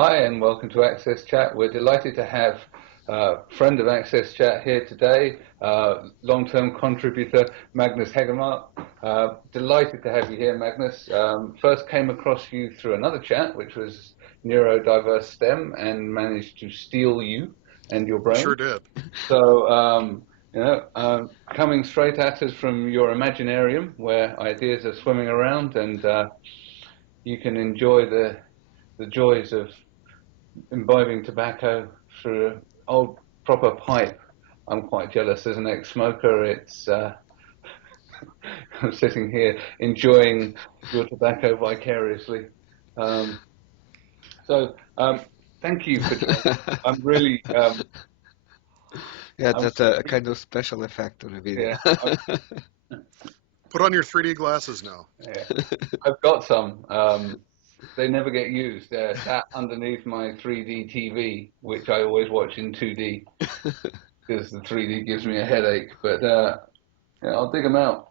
Hi, and welcome to Access Chat. We're delighted to have a friend of Access Chat here today, long-term contributor Magnus Hedemark. Delighted to have you here, Magnus. First came across you through another chat, which was neurodiverse STEM, and managed to steal you and your brain. Sure did. So, coming straight at us from your Imaginarium, where ideas are swimming around, and you can enjoy the joys of imbibing tobacco through an old proper pipe. I'm quite jealous as an ex-smoker. It's I'm sitting here enjoying your tobacco vicariously. Thank you for joining. I'm really yeah, that's a kind of special effect on the video. Yeah, Put on your 3D glasses now. Yeah, I've got some. They never get used. They're sat underneath my 3D TV, which I always watch in 2D because the 3D gives me a headache. But yeah, I'll dig them out.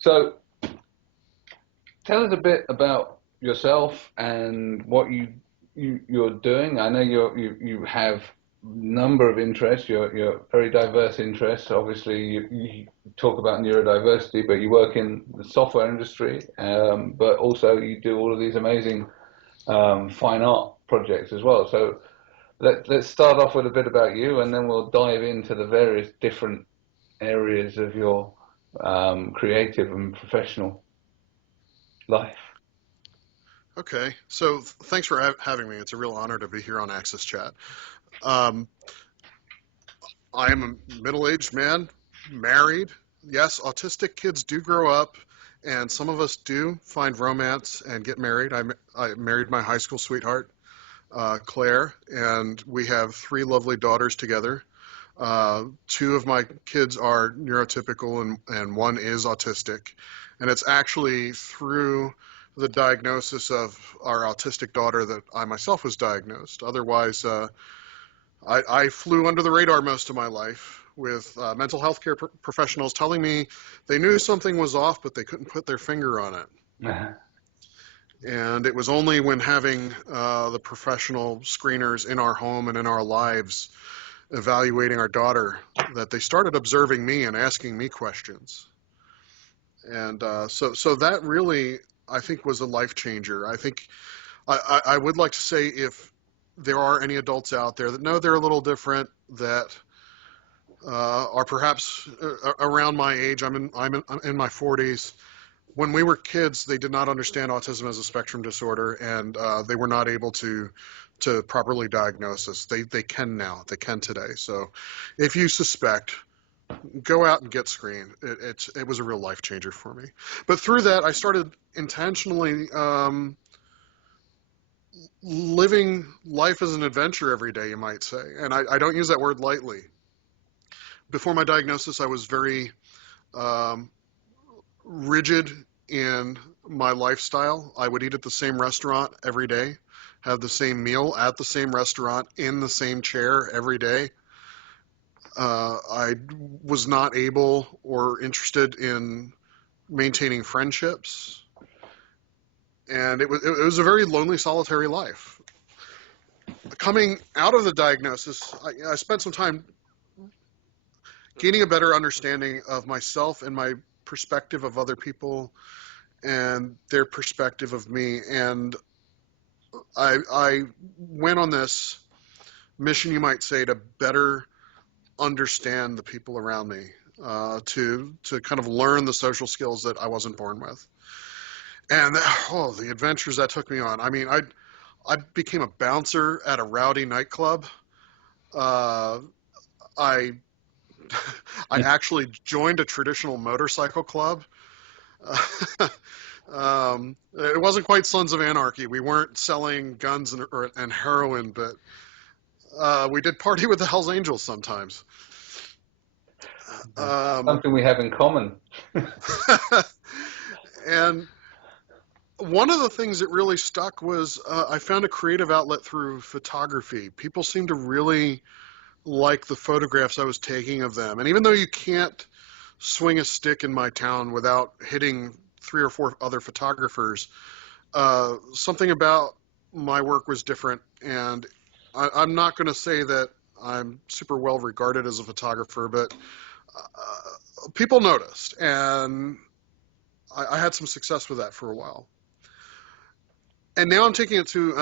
So, tell us a bit about yourself and what you're doing. I know you have number of interests. You're very diverse interests. Obviously, you talk about neurodiversity, but you work in the software industry. But also you do all of these amazing fine art projects as well. So let's start off with a bit about you, and then we'll dive into the various different areas of your creative and professional life. Okay, so thanks for having me. It's a real honor to be here on Access Chat. I am a middle-aged man, married. Yes, autistic kids do grow up, and some of us do find romance and get married. I married my high school sweetheart, Claire, and we have 3 lovely daughters together. 2 of my kids are neurotypical, and 1 is autistic. And it's actually through the diagnosis of our autistic daughter that I myself was diagnosed. Otherwise, I flew under the radar most of my life with mental health care professionals telling me they knew something was off, but they couldn't put their finger on it. And it was only when having the professional screeners in our home and in our lives evaluating our daughter that they started observing me and asking me questions. And so that really, I think, was a life changer. I think I would like to say, if there are any adults out there that know they're a little different, that are perhaps around my age, I'm in my 40s. When we were kids, they did not understand autism as a spectrum disorder, and they were not able to properly diagnose us. They can now. They can today. So if you suspect, go out and get screened. It was a real life changer for me. But through that, I started intentionally living life as an adventure every day, you might say. And I don't use that word lightly. Before my diagnosis, I was very rigid in my lifestyle. I would eat at the same restaurant every day, have the same meal at the same restaurant, in the same chair every day. I was not able or interested in maintaining friendships. And it was a very lonely, solitary life. Coming out of the diagnosis, I spent some time gaining a better understanding of myself and my perspective of other people and their perspective of me. And I went on this mission, you might say, to better understand the people around me, to kind of learn the social skills that I wasn't born with. And the adventures that took me on. I mean, I became a bouncer at a rowdy nightclub. I actually joined a traditional motorcycle club. It wasn't quite Sons of Anarchy. We weren't selling guns and heroin, but we did party with the Hells Angels sometimes. Something we have in common. And one of the things that really stuck was I found a creative outlet through photography. People seemed to really like the photographs I was taking of them. And even though you can't swing a stick in my town without hitting 3 or 4 other photographers, something about my work was different, and I'm not going to say that I'm super well regarded as a photographer, but people noticed, and I had some success with that for a while. And now I'm taking it to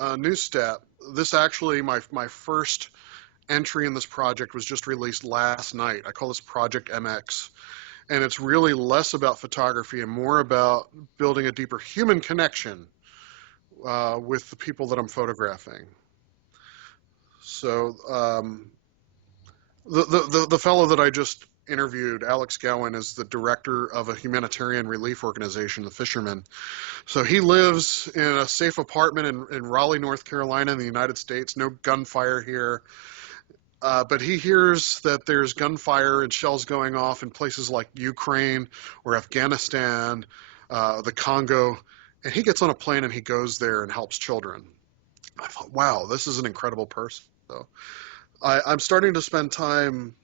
a new step. This actually, my first entry in this project was just released last night. I call this Project MX. And it's really less about photography and more about building a deeper human connection with the people that I'm photographing. So the fellow that I just interviewed, Alex Gowan, is the director of a humanitarian relief organization, the Fishermen. So he lives in a safe apartment in Raleigh, North Carolina, in the United States. No gunfire here. But he hears that there's gunfire and shells going off in places like Ukraine or Afghanistan, the Congo, and he gets on a plane and he goes there and helps children. I thought, wow, this is an incredible person. So I'm starting to spend time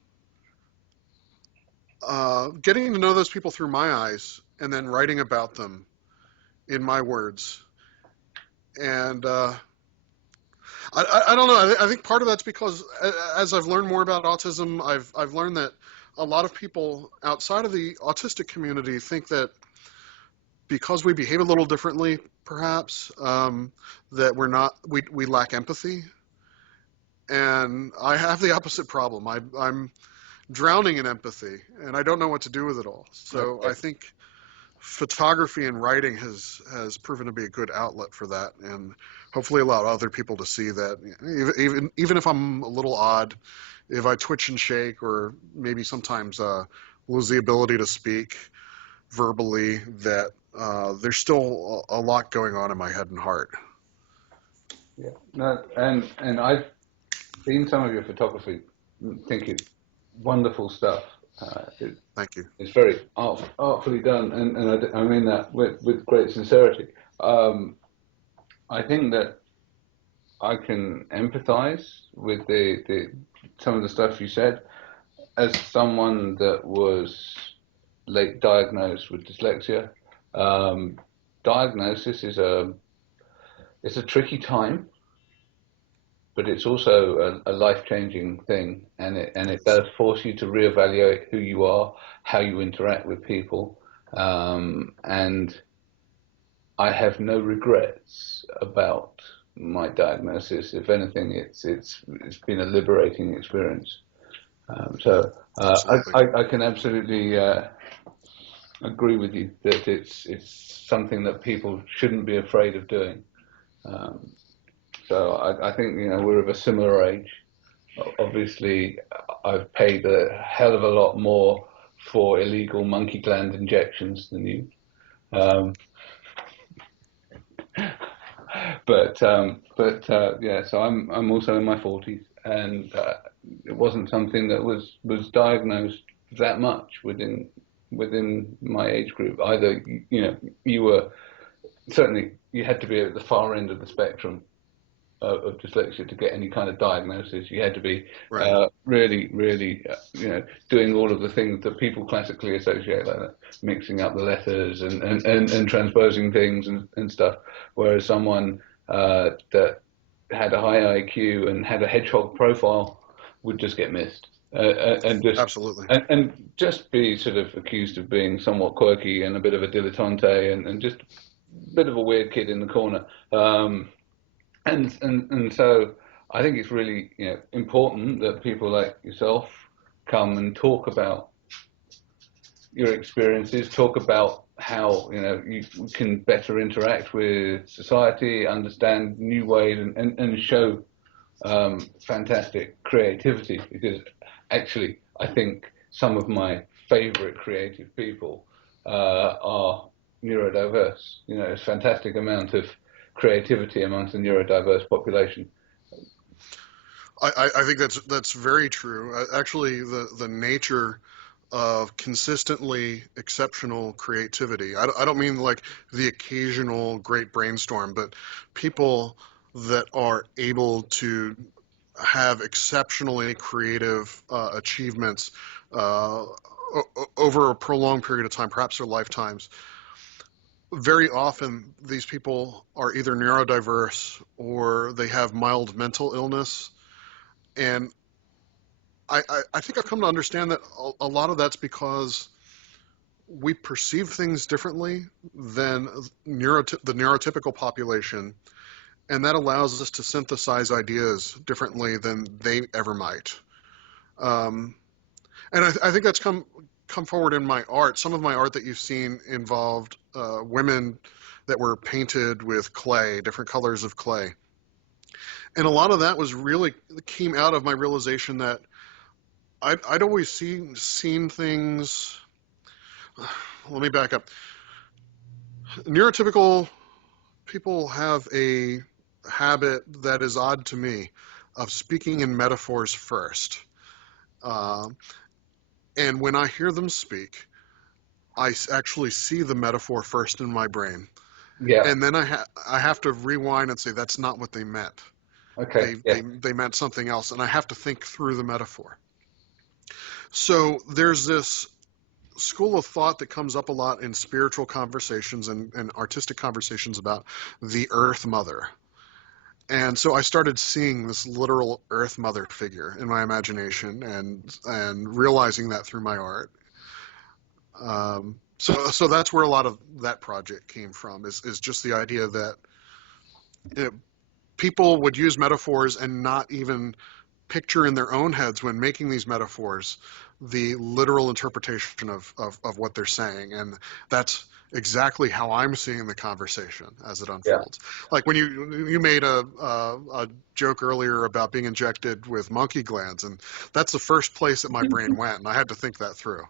getting to know those people through my eyes and then writing about them in my words. And I don't know. I think part of that's because as I've learned more about autism, I've learned that a lot of people outside of the autistic community think that because we behave a little differently, perhaps, that we lack empathy. And I have the opposite problem. I'm drowning in empathy, and I don't know what to do with it all. So Okay. I think photography and writing has proven to be a good outlet for that, and hopefully allow other people to see that even if I'm a little odd, if I twitch and shake, or maybe sometimes lose the ability to speak verbally, that there's still a lot going on in my head and heart. Yeah. No, and I've seen some of your photography. Think it's wonderful stuff. Thank you. It's very artfully done, and I mean that with great sincerity. I think that I can empathize with the some of the stuff you said. As someone that was late diagnosed with dyslexia, diagnosis is it's a tricky time, but it's also a life-changing thing, and it does force you to reevaluate who you are, how you interact with people, and I have no regrets about my diagnosis. If anything, it's been a liberating experience. So I can absolutely agree with you that it's something that people shouldn't be afraid of doing. So I think we're of a similar age. Obviously, I've paid a hell of a lot more for illegal monkey gland injections than you. But yeah, so I'm also in my 40s, and it wasn't something that was diagnosed that much within my age group. Either you were certainly, you had to be at the far end of the spectrum of dyslexia to get any kind of diagnosis. You had to be really, really, doing all of the things that people classically associate, like that, mixing up the letters and transposing things and stuff. Whereas someone that had a high IQ and had a hedgehog profile would just get missed. And just Absolutely. and just be sort of accused of being somewhat quirky and a bit of a dilettante and just a bit of a weird kid in the corner. And so I think it's really important that people like yourself come and talk about your experiences, talk about how you can better interact with society, understand new ways, and show fantastic creativity. Because actually, I think some of my favorite creative people are neurodiverse. There's a fantastic amount of creativity amongst the neurodiverse population. I think that's very true. Actually, the nature of consistently exceptional creativity. I don't mean like the occasional great brainstorm, but people that are able to have exceptionally creative achievements over a prolonged period of time, perhaps their lifetimes. very often these people are either neurodiverse or they have mild mental illness. And I think I've come to understand that a lot of that's because we perceive things differently than the neurotypical population, and that allows us to synthesize ideas differently than they ever might. Um, and I think that's come forward in my art. Some of my art that you've seen involved women that were painted with clay, different colors of clay. And a lot of that was really came out of my realization that I'd always seen things. Let me back up. Neurotypical people have a habit that is odd to me of speaking in metaphors first. And when I hear them speak, I actually see the metaphor first in my brain. Yeah. And then I have to rewind and say, that's not what they meant. Okay. Yeah. They meant something else, and I have to think through the metaphor. So there's this school of thought that comes up a lot in spiritual conversations and artistic conversations about the Earth Mother. And so I started seeing this literal Earth Mother figure in my imagination and realizing that through my art. So that's where a lot of that project came from, is just the idea that people would use metaphors and not even picture in their own heads when making these metaphors the literal interpretation of what they're saying. And that's exactly how I'm seeing the conversation as it unfolds. Yeah. Like when you made a joke earlier about being injected with monkey glands, and that's the first place that my brain went, and I had to think that through.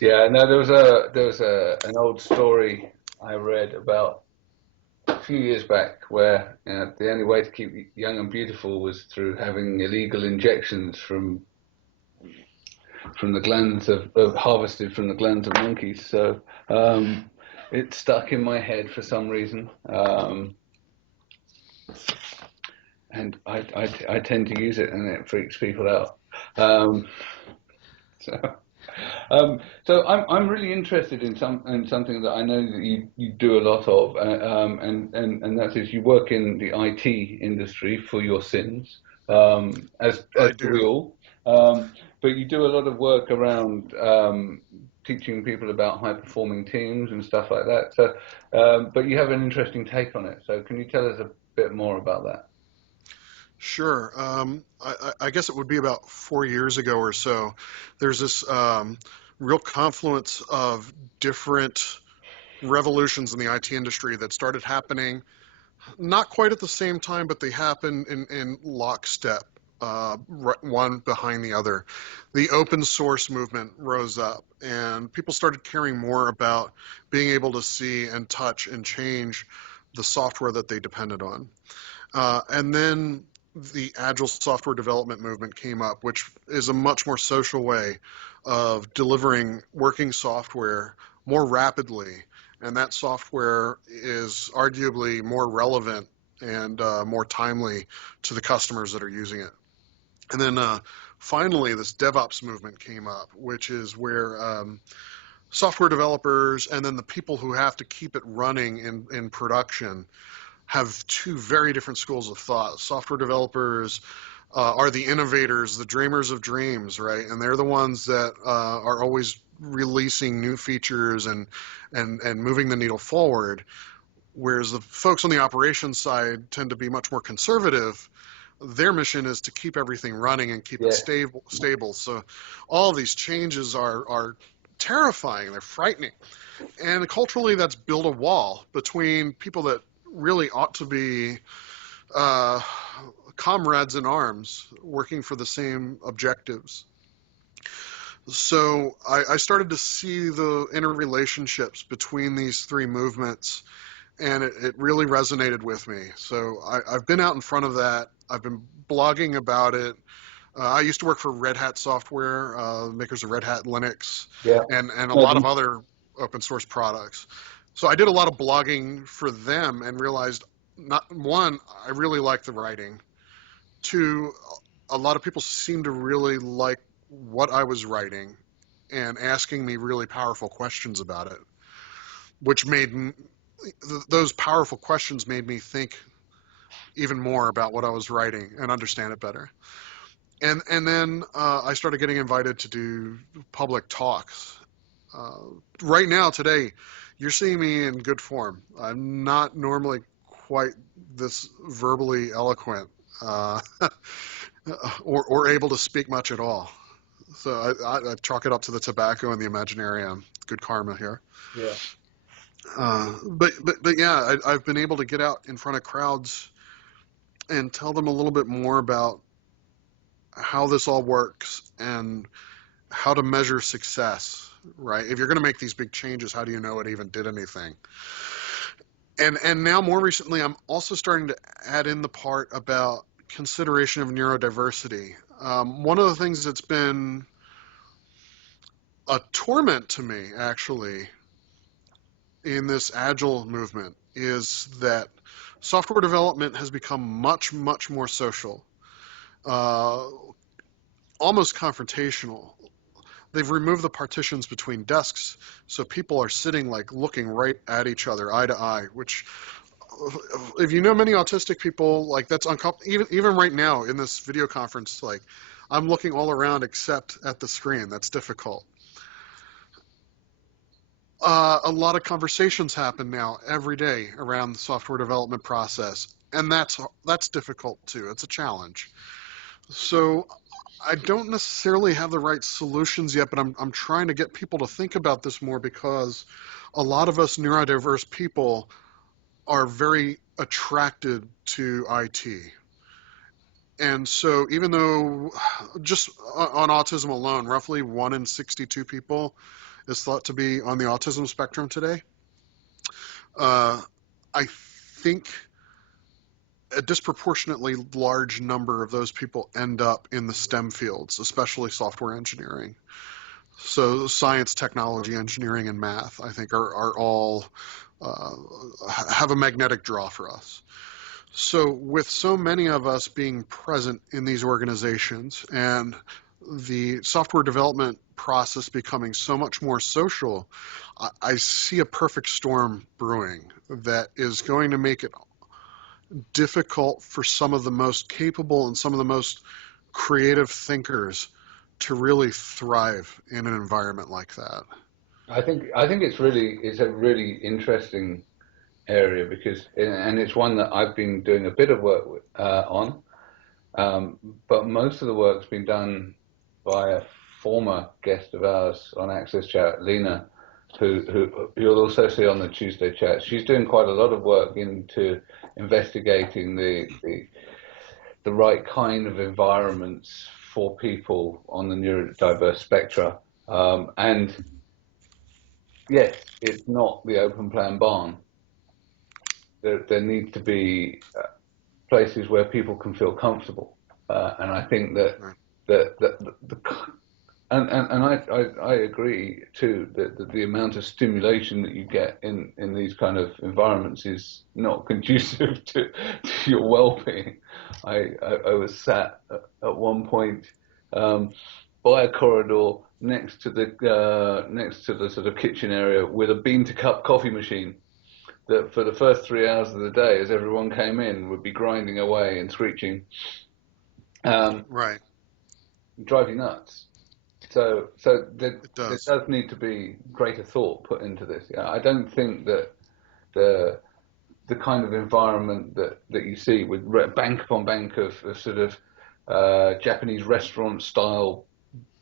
Yeah, no, there was an old story I read about a few years back where the only way to keep young and beautiful was through having illegal injections from the glands of harvested from the glands of monkeys. So it stuck in my head for some reason, and I tend to use it, and it freaks people out. So I'm really interested in something that I know that you do a lot of, and that is you work in the IT industry for your sins, as do we all. But you do a lot of work around teaching people about high performing teams and stuff like that. So, but you have an interesting take on it. So can you tell us a bit more about that? Sure. I guess it would be about 4 years ago or so. There's this real confluence of different revolutions in the IT industry that started happening, not quite at the same time, but they happened in lockstep, one behind the other. The open source movement rose up, and people started caring more about being able to see and touch and change the software that they depended on. And then the agile software development movement came up, which is a much more social way of delivering working software more rapidly. And that software is arguably more relevant and more timely to the customers that are using it. And then finally, this DevOps movement came up, which is where software developers and then the people who have to keep it running in production have two very different schools of thought. Software developers are the innovators, the dreamers of dreams, right? And they're the ones that are always releasing new features and moving the needle forward, whereas the folks on the operations side tend to be much more conservative. Their mission is to keep everything running and keep it stable. So all of these changes are terrifying. They're frightening. And culturally, that's built a wall between people that really ought to be comrades in arms working for the same objectives. So I started to see the interrelationships between these three movements, and it really resonated with me. So I've been out in front of that. I've been blogging about it. I used to work for Red Hat Software, makers of Red Hat Linux, and a lot of other open source products. So I did a lot of blogging for them and realized, one, I really like the writing. Two, a lot of people seem to really like what I was writing and asking me really powerful questions about it. which those powerful questions made me think even more about what I was writing and understand it better. And then I started getting invited to do public talks. Right now, today, you're seeing me in good form. I'm not normally quite this verbally eloquent or able to speak much at all. So I chalk it up to the tobacco and the Imaginarium. Good karma here. Yeah. But yeah, I've been able to get out in front of crowds and tell them a little bit more about how this all works and how to measure success, right? If you're going to make these big changes, how do you know it even did anything? And now more recently, I'm also starting to add in the part about consideration of neurodiversity. One of the things that's been a torment to me, actually, in this agile movement is that software development has become much, much more social, almost confrontational. They've removed the partitions between desks, so people are sitting like looking right at each other, eye to eye, which if you know many autistic people, like that's uncomfortable. Even right now in this video conference, like I'm looking all around except at the screen. That's difficult. A lot of conversations happen now every day around the software development process, and that's difficult too. It's a challenge. So I don't necessarily have the right solutions yet, but I'm trying to get people to think about this more because a lot of us neurodiverse people are very attracted to IT. And so even though just on autism alone, roughly 1 in 62 people is thought to be on the autism spectrum today, I think a disproportionately large number of those people end up in the STEM fields, especially software engineering. So science, technology, engineering, and math, I think, are all have a magnetic draw for us. So with so many of us being present in these organizations and the software development process becoming so much more social, I see a perfect storm brewing that is going to make it difficult for some of the most capable and some of the most creative thinkers to really thrive in an environment like that. I think it's a really interesting area because, and it's one that I've been doing a bit of work on, but most of the work's been done by a former guest of ours on Access Chat, Lena, who you'll also see on the Tuesday chat. She's doing quite a lot of work into investigating the right kind of environments for people on the neurodiverse spectra. And yes, it's not the open plan barn. There needs to be places where people can feel comfortable, and I think that I agree too that the amount of stimulation that you get in these kind of environments is not conducive to your well-being. I was sat at one point by a corridor next to the sort of kitchen area with a bean to cup coffee machine that for the first 3 hours of the day, as everyone came in, would be grinding away and screeching. Right. Drive you nuts. So there does need to be greater thought put into this. Yeah, I don't think that the kind of environment that you see with bank upon bank of sort of Japanese restaurant style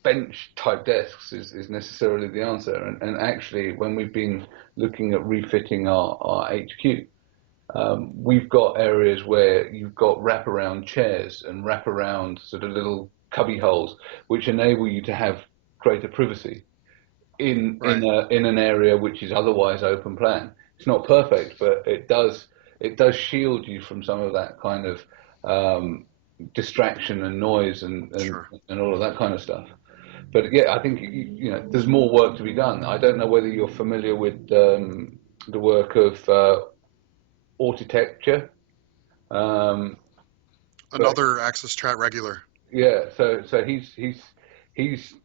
bench type desks is necessarily the answer. And actually, when we've been looking at refitting our HQ, we've got areas where you've got wraparound chairs and wraparound sort of little cubby holes, which enable you to have greater privacy in an area which is otherwise open plan. It's not perfect, but it does shield you from some of that kind of distraction and noise and all of that kind of stuff. But yeah, I think there's more work to be done. I don't know whether you're familiar with the work of architecture. Another Access Chat regular. Yeah, so he's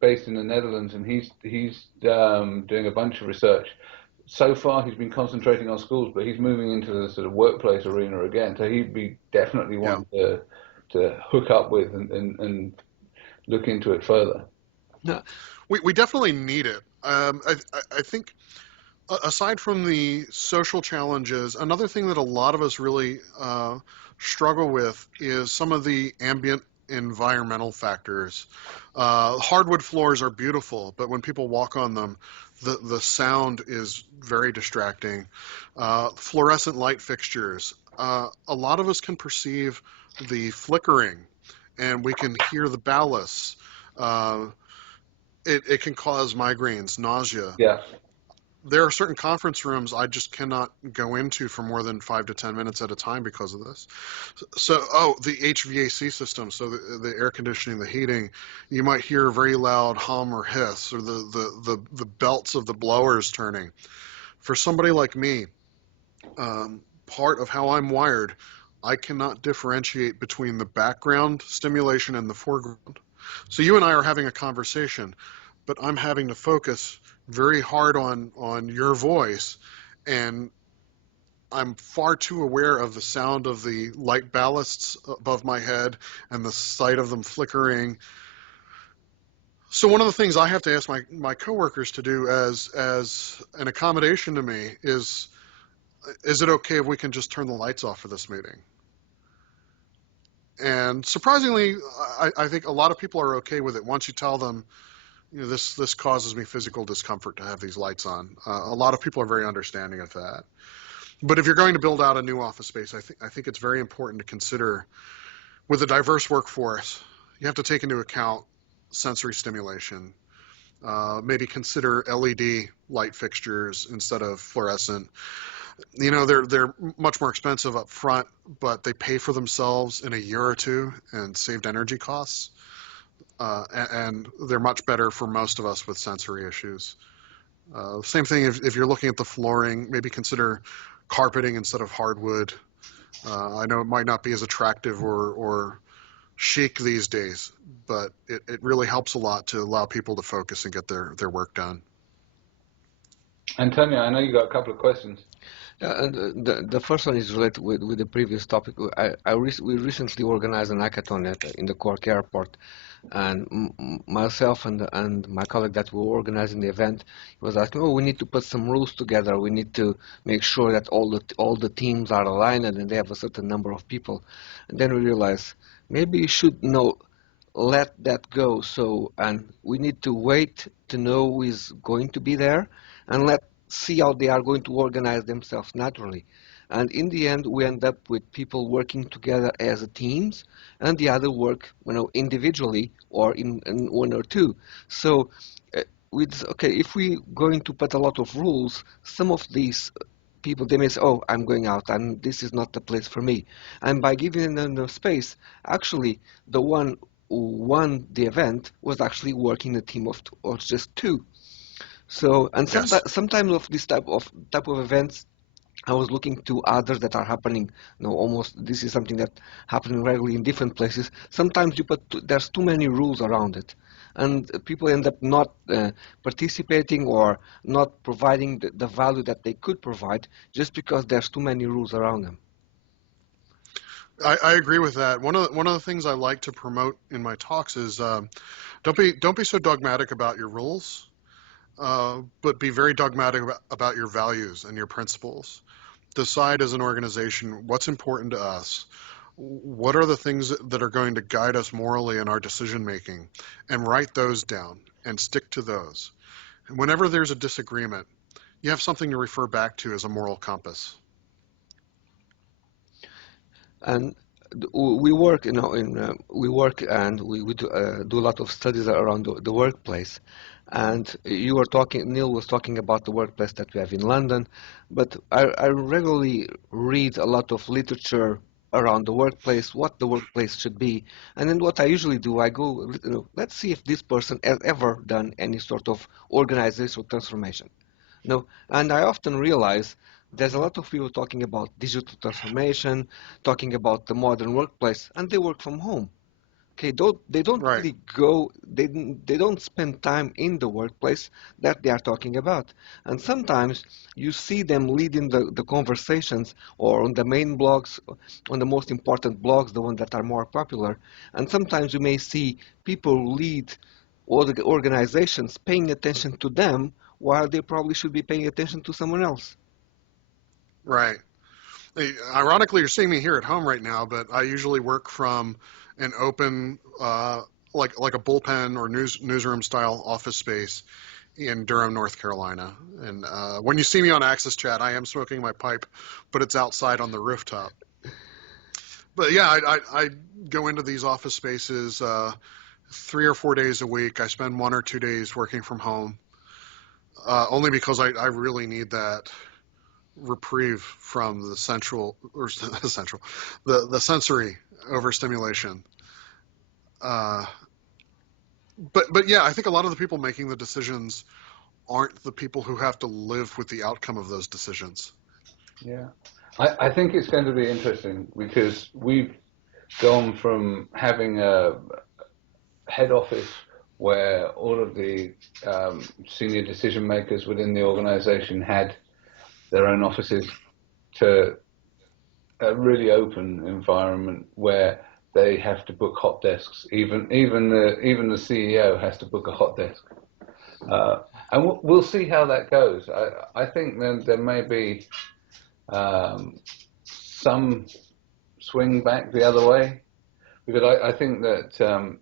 based in the Netherlands, and he's doing a bunch of research so far he's been concentrating on schools, but he's moving into the sort of workplace arena again. So he'd be definitely one to hook up with and look into it further. Yeah. We definitely need it. I think aside from the social challenges, another thing that a lot of us really struggle with is some of the ambient environmental factors. Hardwood floors are beautiful, but when people walk on them, the sound is very distracting. Fluorescent light fixtures. A lot of us can perceive the flickering, and we can hear the ballasts. It can cause migraines, nausea. Yeah. There are certain conference rooms I just cannot go into for more than 5 to 10 minutes at a time because of this. So, the HVAC system, so the air conditioning, the heating, you might hear a very loud hum or hiss, or the belts of the blowers turning. For somebody like me, part of how I'm wired, I cannot differentiate between the background stimulation and the foreground. So you and I are having a conversation, but I'm having to focus very hard on your voice, and I'm far too aware of the sound of the light ballasts above my head and the sight of them flickering. So one of the things I have to ask my coworkers to do as an accommodation to me is it okay if we can just turn the lights off for this meeting? And surprisingly, I think a lot of people are okay with it once you tell them, this causes me physical discomfort to have these lights on. A lot of people are very understanding of that. But if you're going to build out a new office space, I think it's very important to consider, with a diverse workforce, you have to take into account sensory stimulation. Maybe consider LED light fixtures instead of fluorescent. They're much more expensive up front, but they pay for themselves in a year or two and saved energy costs. And they're much better for most of us with sensory issues. Same thing if you're looking at the flooring, maybe consider carpeting instead of hardwood. I know it might not be as attractive or chic these days, but it really helps a lot to allow people to focus and get their work done. Antonio, I know you got a couple of questions. The first one is related with the previous topic. We recently organized an hackathon in the Cork Airport, and myself and my colleague that were organizing the event was asking, we need to put some rules together. We need to make sure that all the teams are aligned and they have a certain number of people. And then we realized maybe you should let that go. And we need to wait to know who is going to be there, and let's see how they are going to organize themselves naturally. And in the end, we end up with people working together as teams, and the other work, individually or in one or two. So, if we're going to put a lot of rules, some of these people, they may say, I'm going out, and this is not the place for me. And by giving them the space, actually, the one who won the event was actually working a team of just two. So, and sometimes of this type of events, I was looking to others that are happening. Almost this is something that happening regularly in different places. Sometimes there's too many rules around it, and people end up not participating or not providing the value that they could provide just because there's too many rules around them. I agree with that. One of the things I like to promote in my talks is don't be so dogmatic about your rules. But be very dogmatic about your values and your principles. Decide as an organization what's important to us. What are the things that are going to guide us morally in our decision making, and write those down and stick to those. And whenever there's a disagreement, you have something to refer back to as a moral compass. And we work, we work and we do a lot of studies around the workplace. And Neil was talking about the workplace that we have in London, but I regularly read a lot of literature around the workplace, what the workplace should be. And then what I usually do, I go, let's see if this person has ever done any sort of organizational transformation. And I often realize there's a lot of people talking about digital transformation, talking about the modern workplace, and they work from home. Okay, they don't Right. really go, they don't spend time in the workplace that they are talking about. And sometimes you see them leading the conversations or on the main blogs, on the most important blogs, the ones that are more popular. And sometimes you may see people lead all the organizations paying attention to them while they probably should be paying attention to someone else. Right. Ironically, you're seeing me here at home right now, but I usually work from an open, like a bullpen or newsroom style office space in Durham, North Carolina. And when you see me on Access Chat, I am smoking my pipe, but it's outside on the rooftop. But yeah, I go into these office spaces 3 or 4 days a week. I spend 1 or 2 days working from home, only because I really need that reprieve from the the sensory overstimulation. Uh, but yeah, I think a lot of the people making the decisions aren't the people who have to live with the outcome of those decisions. Yeah. I think it's going to be interesting because we've gone from having a head office where all of the senior decision makers within the organization had their own offices to a really open environment where they have to book hot desks. Even the CEO has to book a hot desk. And we'll see how that goes. I think there may be some swing back the other way, because I think that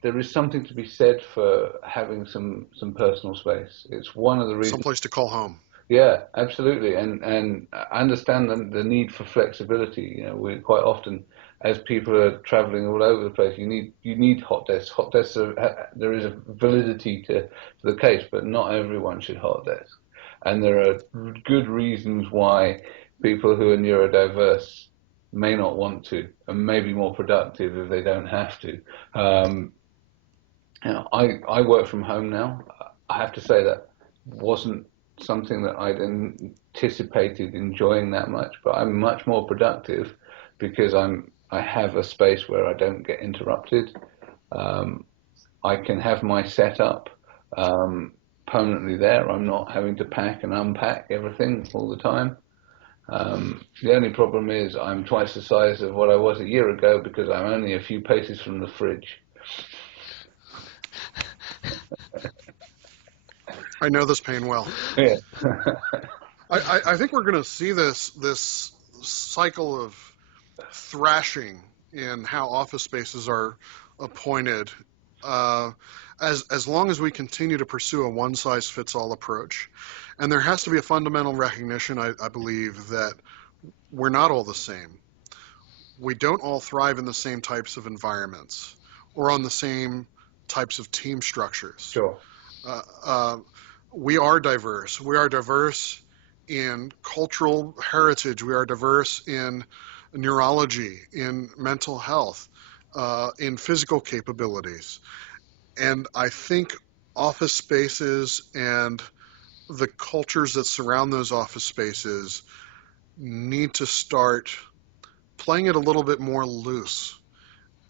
there is something to be said for having some personal space. It's one of the reasons. Someplace to call home. Yeah, absolutely, and I understand the need for flexibility. You know, we quite often, as people are traveling all over the place, you need hot desks. Hot desks there is a validity to the case, but not everyone should hot desk, and there are good reasons why people who are neurodiverse may not want to, and may be more productive if they don't have to. You know, I work from home now. I have to say that wasn't something that I'd anticipated enjoying that much, but I'm much more productive because I have a space where I don't get interrupted. I can have my setup permanently there. I'm not having to pack and unpack everything all the time. The only problem is I'm twice the size of what I was a year ago because I'm only a few paces from the fridge. I know this pain well. Yeah. I think we're going to see this cycle of thrashing in how office spaces are appointed as long as we continue to pursue a one-size-fits-all approach. And there has to be a fundamental recognition, I believe, that we're not all the same. We don't all thrive in the same types of environments or on the same types of team structures. Sure. We are diverse. We are diverse in cultural heritage. We are diverse in neurology, in mental health, in physical capabilities. And I think office spaces and the cultures that surround those office spaces need to start playing it a little bit more loose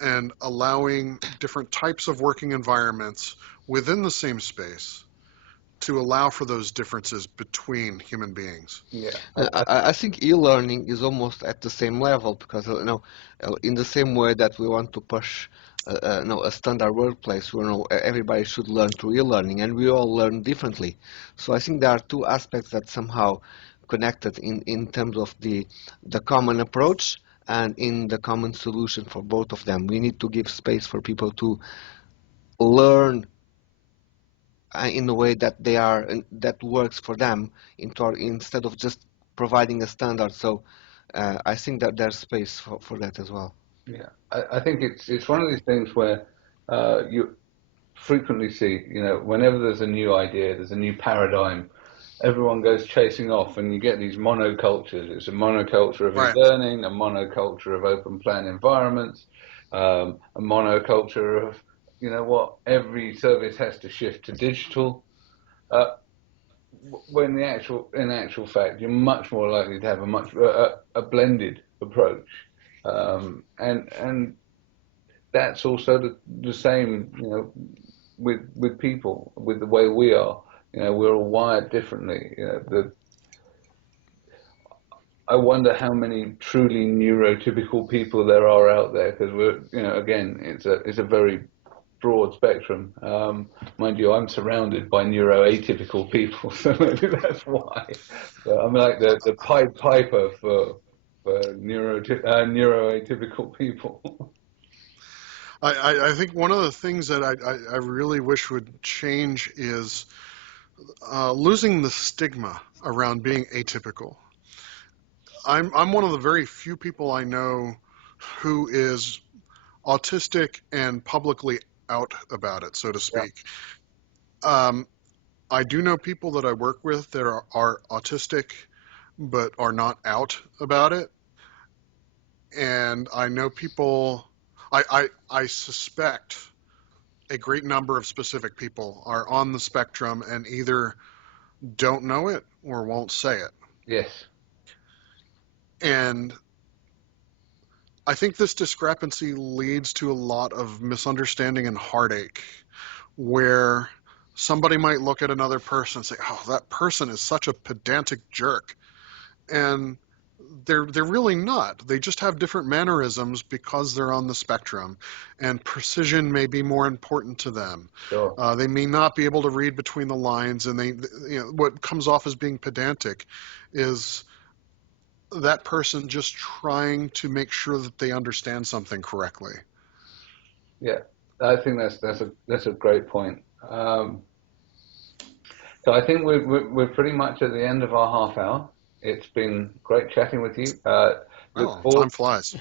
and allowing different types of working environments within the same space to allow for those differences between human beings. Yeah. I think e-learning is almost at the same level because in the same way that we want to push a standard workplace where everybody should learn through e-learning, and we all learn differently. So I think there are two aspects that somehow connected in terms of the common approach and in the common solution for both of them. We need to give space for people to learn in a way that that works for them instead of just providing a standard. So I think that there's space for that as well. Yeah, I think it's one of these things where you frequently see, you know, whenever there's a new idea, there's a new paradigm, everyone goes chasing off, and you get these monocultures. It's a monoculture of Right. e-learning, a monoculture of open plan environments, a monoculture of, you know what, every service has to shift to digital. When in actual fact, you're much more likely to have a blended approach, and that's also the same, with people, with the way we are. We're all wired differently. I wonder how many truly neurotypical people there are out there, because again, it's a very broad spectrum. Mind you, I'm surrounded by neuroatypical people, so maybe that's why. But I'm like the Pied Piper for neuroatypical people. I think one of the things that I really wish would change is losing the stigma around being atypical. I'm one of the very few people I know who is autistic and publicly out about it, so to Yeah. speak. I do know people that I work with that are autistic but are not out about it. And I know people, I suspect a great number of specific people are on the spectrum and either don't know it or won't say it. Yes. And I think this discrepancy leads to a lot of misunderstanding and heartache, where somebody might look at another person and say, "Oh, that person is such a pedantic jerk," and they're really not. They just have different mannerisms because they're on the spectrum, and precision may be more important to them. Sure. They may not be able to read between the lines, and what comes off as being pedantic is that person just trying to make sure that they understand something correctly. Yeah, I think that's a great point. So I think we're pretty much at the end of our half hour. It's been great chatting with you. Time flies.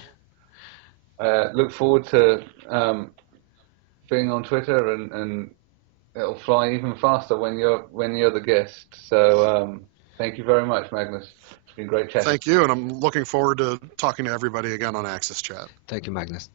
Look forward to being on Twitter, and it'll fly even faster when you're the guest. So thank you very much, Magnus. It's been great chatting. Thank you, and I'm looking forward to talking to everybody again on Access Chat. Thank you, Magnus.